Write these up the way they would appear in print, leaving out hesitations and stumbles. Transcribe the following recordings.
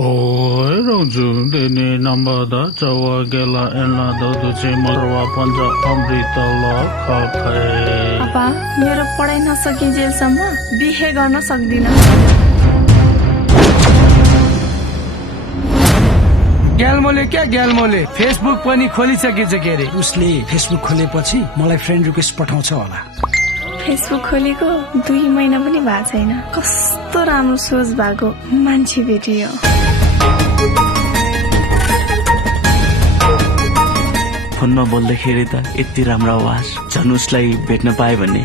Oi, Roju, Dini, Nambada, Jawa, Gela, Enla, Doduchi, Marwa, Panja, Amrita, La, Khakai. Papa, मेरो पढाइ नसकिन्जेलसम्म बिहे गर्न सक्दिन। ग्यालमोले क्या ग्यालमोले फेसबुक पनि खोलिसकेछ के अरे उसले फेसबुक खोलेपछि मलाई फ्रेन्ड रिक्वेस्ट पठाउँछ होला। फेसबुक खोलेको 2 महिना पनि भएको छैन। कस्तो राम्रो सोच भएको मान्छे भेटियो। फोनमा बोल्दाखेरि त यति राम्रो आवाज, झन् उसलाई भेट्न पाए भने।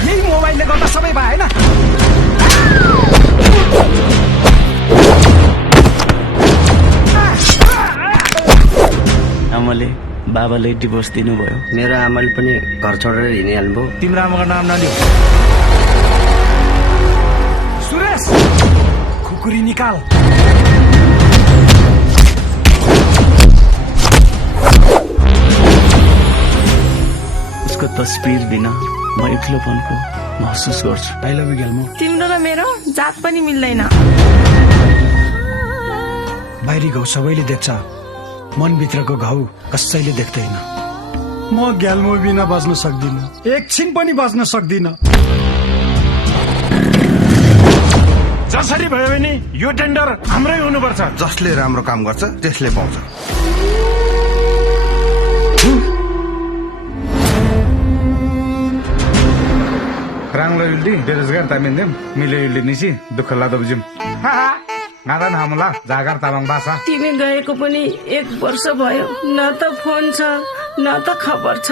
यही मोबाइलले गर्दा सबै भयो हैन। आमाले बाबाले डिभोर्स दिनुभयो। मेरो आमाले पनि घर छोडेर हिँडिहाल्नुभयो। तिम्रो आमाको नाम नलिऊ। सुरेश खुकुरी निकाल। उसको तस्बिर बिना म एक्लोपनको महसुस गर्छु। I love you Gyalmo. तिम्रो र मेरो जात पनि मिल्दैन। बाहिरी घाउ सबैले देख्छ, मनभित्रको घाउ कसैले देख्दैन। म ग्यालमो बिना बस्न सक्दिन, एकछिन पनि बस्न सक्दिन। जसरी भयो भने यो टेन्डर हाम्रै हुनुपर्छ। जसले राम्रो काम गर्छ त्यसले पाउँछ। राङ्लो युल्दी बेरोजगार तामिन्देम मिले युल्दी निसी दुःख लादो बुझ्यौँ। नारायण हामुला जागर तामाङ बासा। तिमी गएको पनि 1 वर्ष भयो, न त फोन छ न त खबर छ।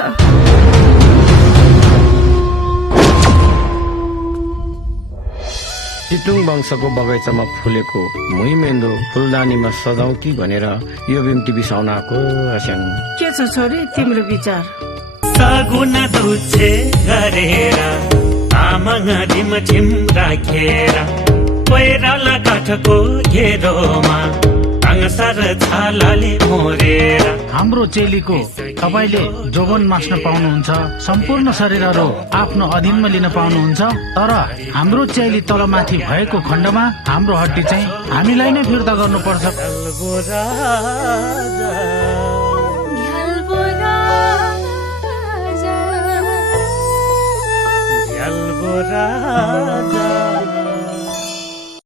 चितुङ वंशको बगैँचामा फुलेको मुहिमेन्दो फुलदानीमा सजाउ कि भनेर यो बिम्ती बिसाउन आएको आस्याङ। के छ छोरी तिम्रो विचार? सगुन दुछे गरेर तामाङ रिमझिम राखेर कोइराला काठको घेरोमा टाङसार छालाले मोरेर। हाम्रो चेलीको तपाईले जोबन मास्न पाउनुहुन्छ, सम्पूर्ण शरीरहरू आफ्नो अधीनमा लिन पाउनुहुन्छ। तर हाम्रो चेली तलमाथि भएको खण्डमा हाम्रो हड्डी चाहिँ हामीलाई नै फिर्ता गर्नुपर्छ। राजा